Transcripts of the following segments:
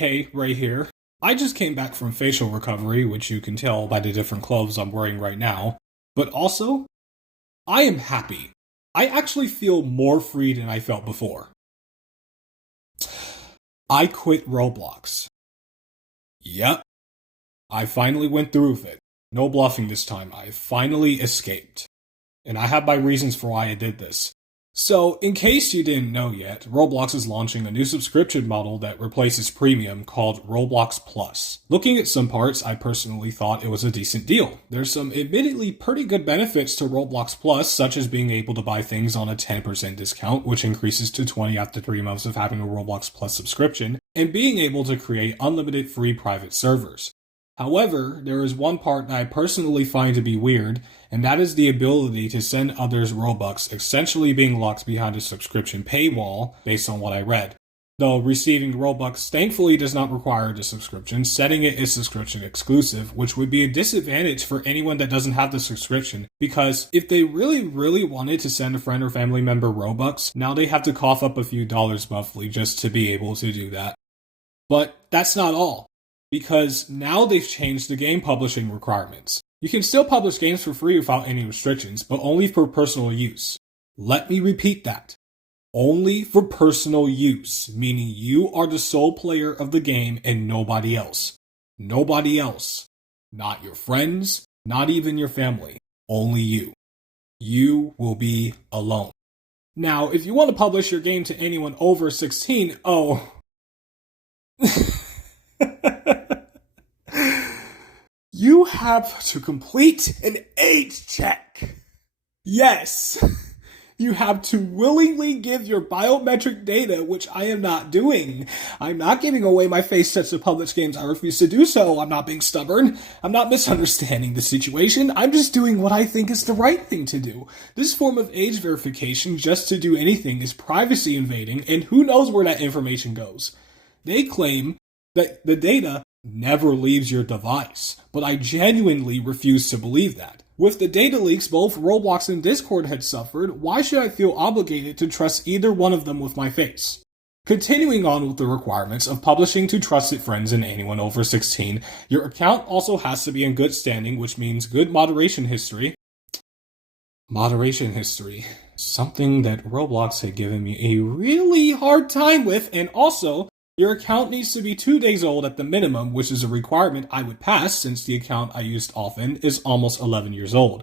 Hey, Ray here. I just came back from facial recovery, which you can tell by the different clothes I'm wearing right now. But also, I am happy. I actually feel more free than I felt before. I quit Roblox. Yep, I finally went through with it. No bluffing this time. I finally escaped. And I have my reasons for why I did this. So, in case you didn't know yet, Roblox is launching a new subscription model that replaces Premium called Roblox Plus. Looking at some parts, I personally thought it was a decent deal. There's some admittedly pretty good benefits to Roblox Plus, such as being able to buy things on a 10% discount, which increases to 20 after 3 months of having a Roblox Plus subscription, and being able to create unlimited free private servers. However, there is one part that I personally find to be weird, and that is the ability to send others Robux essentially being locked behind a subscription paywall, based on what I read. Though receiving Robux thankfully does not require the subscription, setting it is subscription exclusive, which would be a disadvantage for anyone that doesn't have the subscription, because if they really wanted to send a friend or family member Robux, now they have to cough up a few dollars monthly just to be able to do that. But that's not all. Because now they've changed the game publishing requirements. You can still publish games for free without any restrictions, but only for personal use. Let me repeat that. Only for personal use, meaning you are the sole player of the game and nobody else. Nobody else. Not your friends, not even your family. Only you. You will be alone. Now, if you want to publish your game to anyone over 16, you have to complete an age check. Yes, you have to willingly give your biometric data, which I am not doing. I'm not giving away my face touch to publish games. I refuse to do so. I'm not being stubborn. I'm not misunderstanding the situation. I'm just doing what I think is the right thing to do. This form of age verification, just to do anything, is privacy invading, and who knows where that information goes. They claim that the data never leaves your device, but I genuinely refuse to believe that. With the data leaks both Roblox and Discord had suffered, why should I feel obligated to trust either one of them with my face? Continuing on with the requirements of publishing to trusted friends and anyone over 16, your account also has to be in good standing, which means good moderation history. Moderation history. Something that Roblox had given me a really hard time with, and also, your account needs to be 2 days old at the minimum, which is a requirement I would pass since the account I used often is almost 11 years old.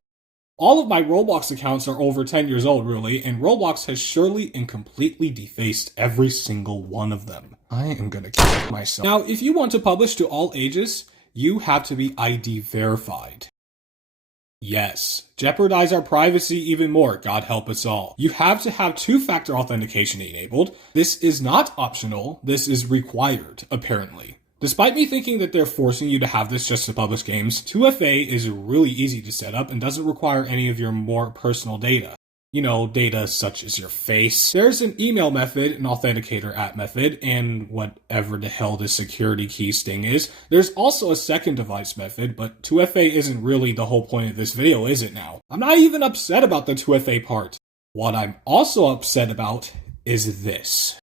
All of my Roblox accounts are over 10 years old, really, and Roblox has surely and completely defaced every single one of them. I am gonna kill myself. Now, if you want to publish to all ages, you have to be ID verified. Yes, jeopardize our privacy even more, God help us all. You have to have two-factor authentication enabled. This is not optional, this is required, apparently. Despite me thinking that they're forcing you to have this just to publish games, 2FA is really easy to set up and doesn't require any of your more personal data. You know, data such as your face. There's an email method, an authenticator app method, and whatever the hell the security keys thing is. There's also a second device method, but 2FA isn't really the whole point of this video, is it now? I'm not even upset about the 2FA part. What I'm also upset about is this.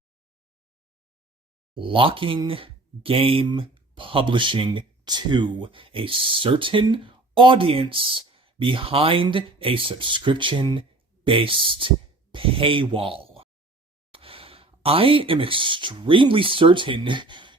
Locking game publishing to a certain audience behind a subscription-based paywall. I am extremely certain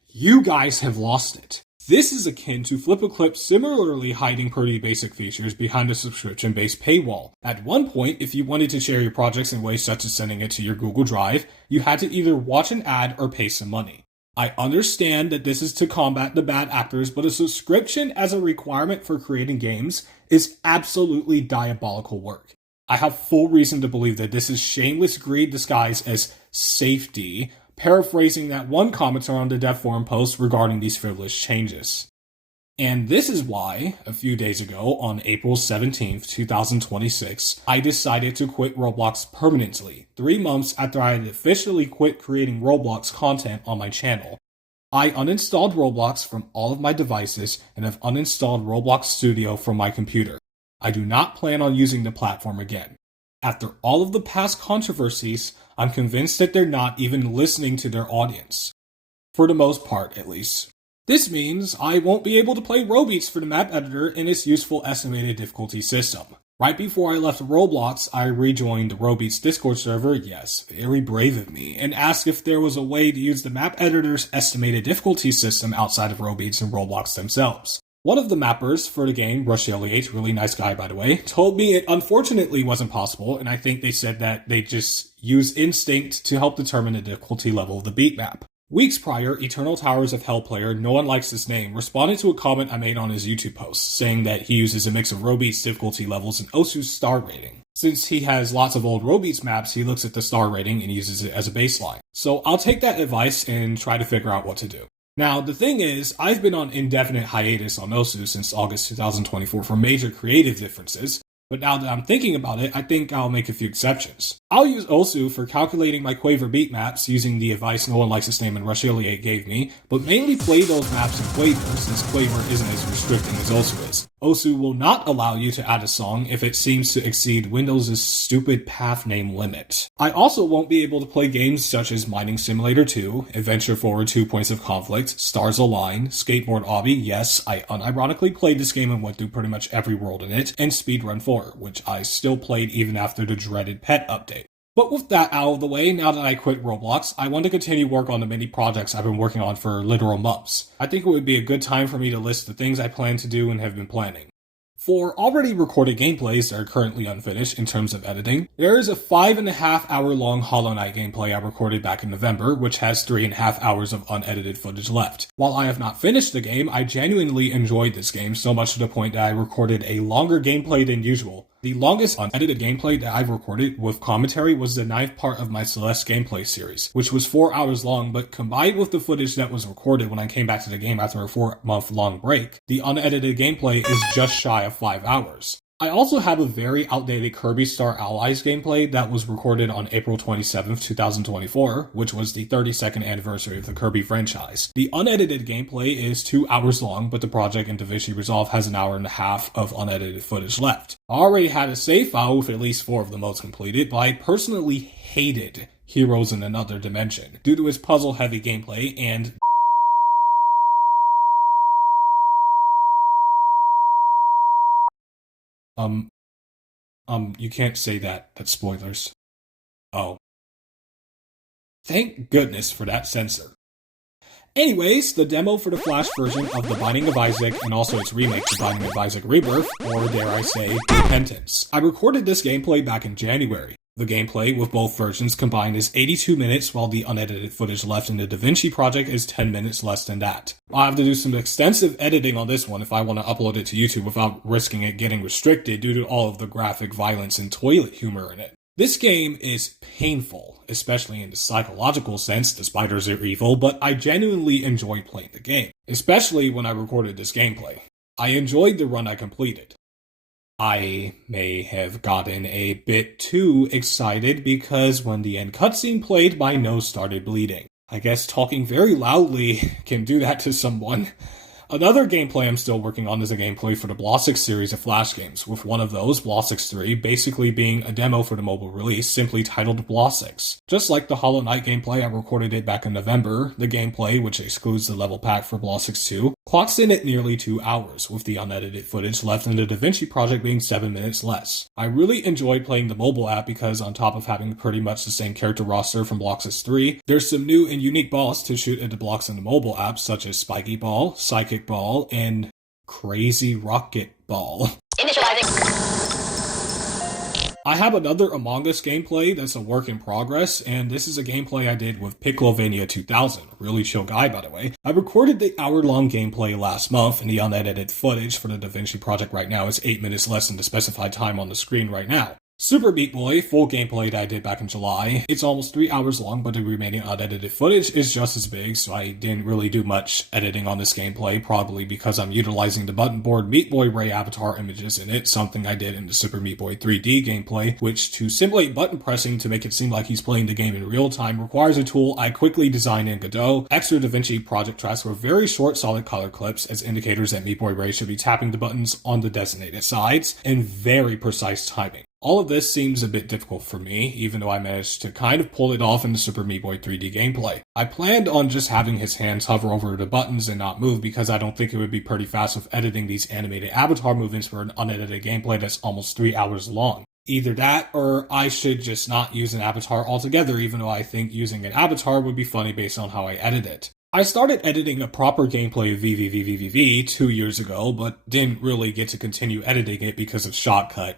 you guys have lost it. This is akin to FlipaClip similarly hiding pretty basic features behind a subscription-based paywall. At one point, if you wanted to share your projects in ways such as sending it to your Google Drive, you had to either watch an ad or pay some money. I understand that this is to combat the bad actors, but a subscription as a requirement for creating games is absolutely diabolical work. I have full reason to believe that this is shameless greed disguised as safety, paraphrasing that one commenter on the dev forum post regarding these frivolous changes. And this is why, a few days ago, on April 17th, 2026, I decided to quit Roblox permanently, 3 months after I had officially quit creating Roblox content on my channel. I uninstalled Roblox from all of my devices and have uninstalled Roblox Studio from my computer. I do not plan on using the platform again. After all of the past controversies, I'm convinced that they're not even listening to their audience. for the most part at least. This means I won't be able to play Robeats for the map editor in its useful estimated difficulty system. Right before I left Roblox, I rejoined the Robeats Discord server, yes, very brave of me, and asked if there was a way to use the map editor's estimated difficulty system outside of Robeats and Roblox themselves. One of the mappers for the game, Rush88, really nice guy by the way, told me it unfortunately wasn't possible, and I think they said that they just use instinct to help determine the difficulty level of the beat map. Weeks prior, Eternal Towers of Hell player, no one likes his name, responded to a comment I made on his YouTube post, saying that he uses a mix of Robeats difficulty levels and Osu's star rating. Since he has lots of old Robeats maps, he looks at the star rating and uses it as a baseline. So I'll take that advice and try to figure out what to do. Now, the thing is, I've been on indefinite hiatus on Osu since August 2024 for major creative differences, but now that I'm thinking about it, I think I'll make a few exceptions. I'll use Osu for calculating my Quaver beat maps using the advice no one likes his name and Rush88 gave me, but mainly play those maps in Quaver since Quaver isn't as restricting as Osu is. Osu will not allow you to add a song if it seems to exceed Windows' stupid path name limit. I also won't be able to play games such as Mining Simulator 2, Adventure Forward 2 Points of Conflict, Stars Align, Skateboard Obby, yes, I unironically played this game and went through pretty much every world in it, and Speedrun 4, which I still played even after the dreaded pet update. But with that out of the way, now that I quit Roblox, I want to continue work on the many projects I've been working on for literal months. I think it would be a good time for me to list the things I plan to do and have been planning. For already recorded gameplays that are currently unfinished in terms of editing, there is a 5.5 hour long Hollow Knight gameplay I recorded back in November, which has 3.5 hours of unedited footage left. While I have not finished the game, I genuinely enjoyed this game so much to the point that I recorded a longer gameplay than usual. The longest unedited gameplay that I've recorded with commentary was the 9th part of my Celeste gameplay series, which was 4 hours long, but combined with the footage that was recorded when I came back to the game after a 4-month-long break, the unedited gameplay is just shy of 5 hours. I also have a very outdated Kirby Star Allies gameplay that was recorded on April 27th, 2024, which was the 32nd anniversary of the Kirby franchise. The unedited gameplay is 2 hours long, but the project in DaVinci Resolve has 1.5 hours of unedited footage left. I already had a save file with at least 4 of the modes completed, but I personally hated Heroes in Another Dimension due to its puzzle-heavy gameplay and you can't say that. That's spoilers. Oh. Thank goodness for that censor. Anyways, the demo for the Flash version of The Binding of Isaac and also its remake, The Binding of Isaac Rebirth, or dare I say, Repentance. I recorded this gameplay back in January. The gameplay, with both versions combined, is 82 minutes, while the unedited footage left in the DaVinci project is 10 minutes less than that. I'll have to do some extensive editing on this one if I want to upload it to YouTube without risking it getting restricted due to all of the graphic violence and toilet humor in it. This game is painful, especially in the psychological sense, the spiders are evil, but I genuinely enjoyed playing the game, especially when I recorded this gameplay. I enjoyed the run I completed. I may have gotten a bit too excited because when the end cutscene played, my nose started bleeding. I guess talking very loudly can do that to someone. Another gameplay I'm still working on is a gameplay for the Blossix series of Flash games, with one of those, Blossix 3, basically being a demo for the mobile release, simply titled Blossix. Just like the Hollow Knight gameplay, I recorded it back in November. The gameplay, which excludes the level pack for Blossix 2, clocks in at nearly 2 hours, with the unedited footage left in the DaVinci project being 7 minutes less. I really enjoyed playing the mobile app because on top of having pretty much the same character roster from Blossix 3, there's some new and unique balls to shoot at the blocks in the mobile app, such as Spiky Ball, Psychic Ball, and Crazy Rocket Ball. I have another Among Us gameplay that's a work in progress, and this is a gameplay I did with Piclovania 2000, really chill guy by the way. I recorded the hour-long gameplay last month, and the unedited footage for the DaVinci project right now is 8 minutes less than the specified time on the screen right now. Super Meat Boy, full gameplay that I did back in July. It's almost 3 hours long, but the remaining unedited footage is just as big, so I didn't really do much editing on this gameplay, probably because I'm utilizing the button board Meat Boy Ray avatar images in it, something I did in the Super Meat Boy 3D gameplay, which to simulate button pressing to make it seem like he's playing the game in real time requires a tool I quickly designed in Godot. Extra DaVinci project tracks were very short solid color clips as indicators that Meat Boy Ray should be tapping the buttons on the designated sides, and very precise timing. All of this seems a bit difficult for me, even though I managed to kind of pull it off in the Super Meat Boy 3D gameplay. I planned on just having his hands hover over the buttons and not move because I don't think it would be pretty fast with editing these animated avatar movements for an unedited gameplay that's almost 3 hours long. Either that, or I should just not use an avatar altogether, even though I think using an avatar would be funny based on how I edit it. I started editing a proper gameplay of VVVVVV 2 years ago, but didn't really get to continue editing it because of Shotcut,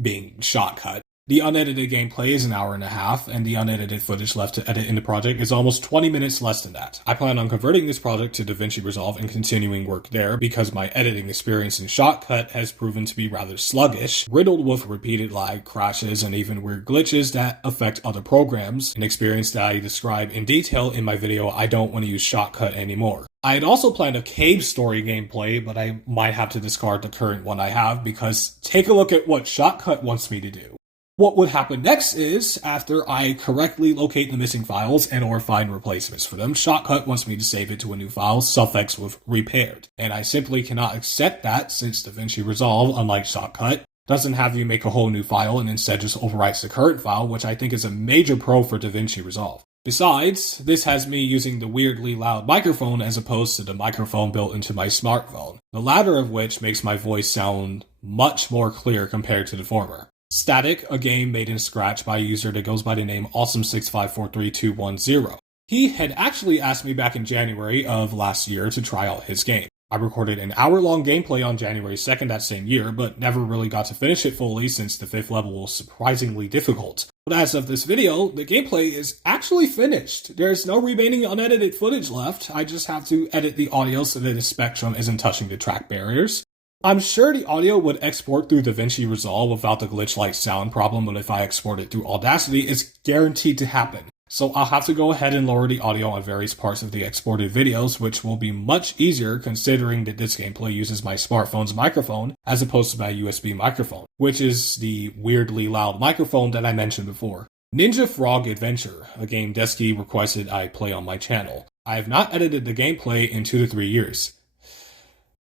being Shotcut. The unedited gameplay is an hour and a half, and the unedited footage left to edit in the project is almost 20 minutes less than that. I plan on converting this project to DaVinci Resolve and continuing work there because my editing experience in Shotcut has proven to be rather sluggish, riddled with repeated lag, crashes, and even weird glitches that affect other programs, an experience that I describe in detail in my video I don't want to use Shotcut anymore. I had also planned a cave story gameplay, but I might have to discard the current one I have because take a look at what Shotcut wants me to do. What would happen next is, after I correctly locate the missing files and or find replacements for them, Shotcut wants me to save it to a new file, suffix with repaired. And I simply cannot accept that since DaVinci Resolve, unlike Shotcut, doesn't have you make a whole new file and instead just overwrites the current file, which I think is a major pro for DaVinci Resolve. Besides, this has me using the weirdly loud microphone as opposed to the microphone built into my smartphone, the latter of which makes my voice sound much more clear compared to the former. Static, a game made in Scratch by a user that goes by the name Awesome6543210. He had actually asked me back in January of last year to try out his game. I recorded an hour-long gameplay on January 2nd that same year, but never really got to finish it fully since the 5th level was surprisingly difficult. But as of this video, the gameplay is actually finished. There's no remaining unedited footage left. I just have to edit the audio so that the spectrum isn't touching the track barriers. I'm sure the audio would export through DaVinci Resolve without the glitch-like sound problem, but if I export it through Audacity, it's guaranteed to happen. So I'll have to go ahead and lower the audio on various parts of the exported videos, which will be much easier considering that this gameplay uses my smartphone's microphone as opposed to my USB microphone, which is the weirdly loud microphone that I mentioned before. Ninja Frog Adventure, a game Desky requested I play on my channel. I have not edited the gameplay in 2 to 3 years.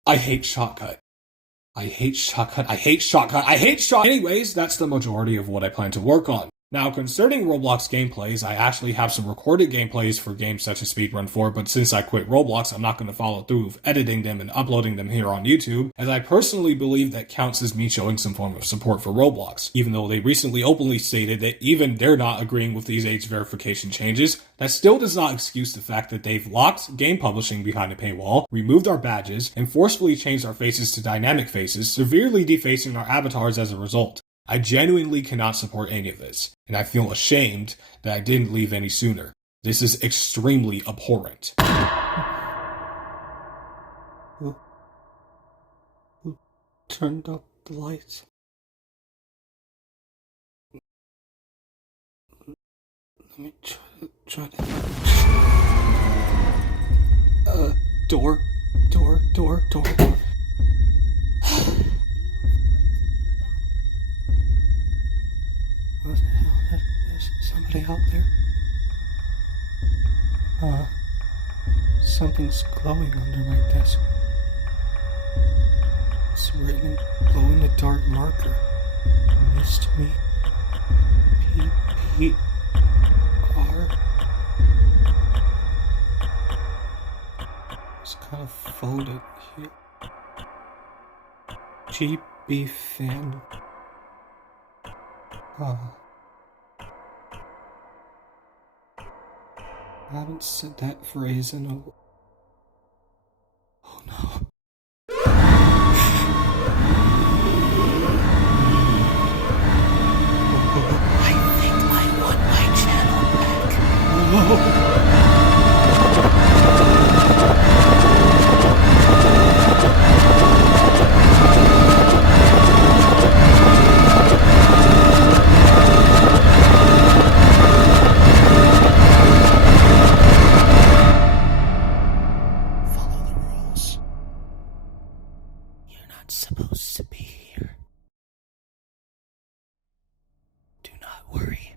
I hate Shotcut. Anyways, that's the majority of what I plan to work on. Now, concerning Roblox gameplays, I actually have some recorded gameplays for games such as Speedrun 4, but since I quit Roblox, I'm not going to follow through with editing them and uploading them here on YouTube, as I personally believe that counts as me showing some form of support for Roblox. Even though they recently openly stated that even they're not agreeing with these age verification changes, that still does not excuse the fact that they've locked game publishing behind a paywall, removed our badges, and forcefully changed our faces to dynamic faces, severely defacing our avatars as a result. I genuinely cannot support any of this, and I feel ashamed that I didn't leave any sooner. This is extremely abhorrent. Who turned up the lights? Let me try to... Door. What the hell? There's somebody out there? Something's glowing under my desk. It's written in glow-in-the-dark marker. Missed me. PPR. It's kind of folded here. GB fan. I haven't said that phrase in a... Oh no. I think I want my channel back. No. Supposed to be here. Do not worry.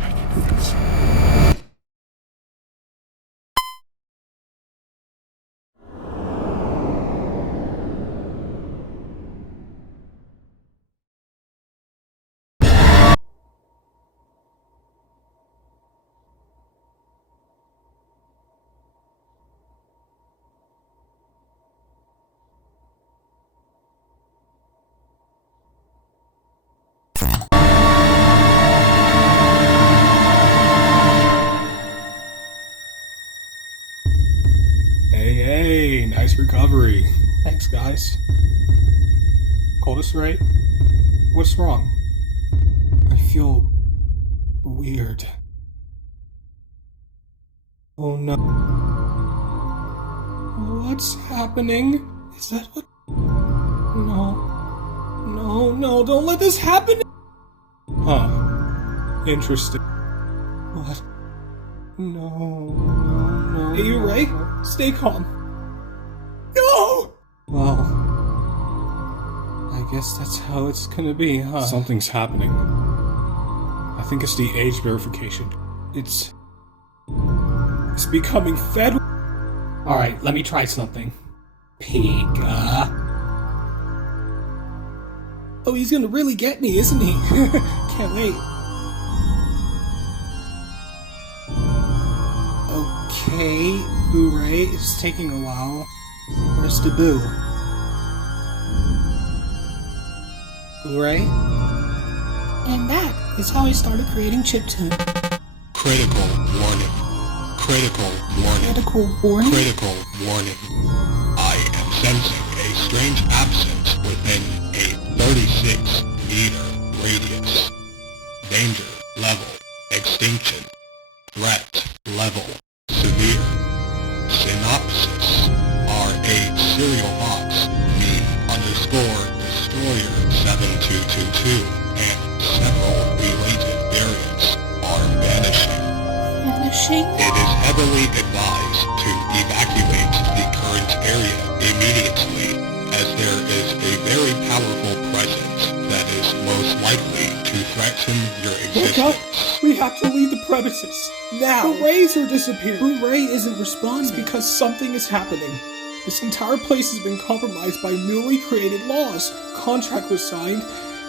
I can fix it. guys. Coldest right? What's wrong? I feel weird. Oh no. What's happening? Is that what? No. No, don't let this happen! Huh. Interesting. What? No. Hey, you Ray? Stay calm. No! Well, I guess that's how it's gonna be, huh? Something's happening. I think it's the age verification. It's becoming fed. Alright, let me try something. Pika. Oh, he's gonna really get me, isn't he? Can't wait. Okay, Boo-Ray, it's taking a while. Where's the Boo? Boo-Ray? And that is how I started creating chiptune. Critical warning. Critical warning. Critical warning? Critical warning. I am sensing a strange absence within a 36-meter radius. Danger level extinction. Threat level severe. Synopsis. R.A. serial box me_destroyer 7222 and several related variants are vanishing. Vanishing? It is heavily advised to evacuate the current area immediately, as there is a very powerful presence that is most likely to threaten your Look up! existence. We have to leave the premises! Now! The rays are disappearing! Boo-Ray isn't responding. It's because something is happening. This entire place has been compromised by newly created laws. Contract was signed,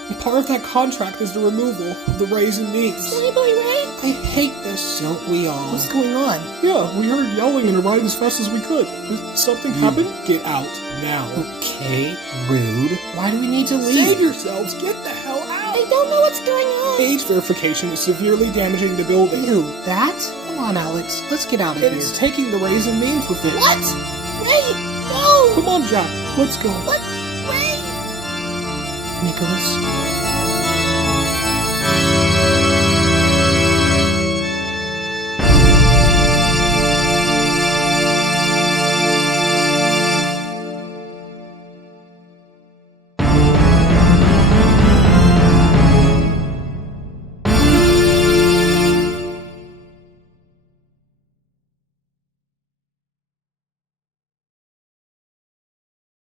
and part of that contract is the removal of the rays and means. Silly boy Ray? I hate this. Don't we all? What's going on? Yeah, we heard yelling and arrived as fast as we could. Did something happen? Get out, now. Okay, rude. Why do we need to leave? Save yourselves! Get the hell out! I don't know what's going on. Age verification is severely damaging the building. Ew, that? Come on, Alex. Let's get out of And here. it's taking the rays and means with it. What? Ray, no! Come on, Jack. Let's go. What? Ray? Nicholas?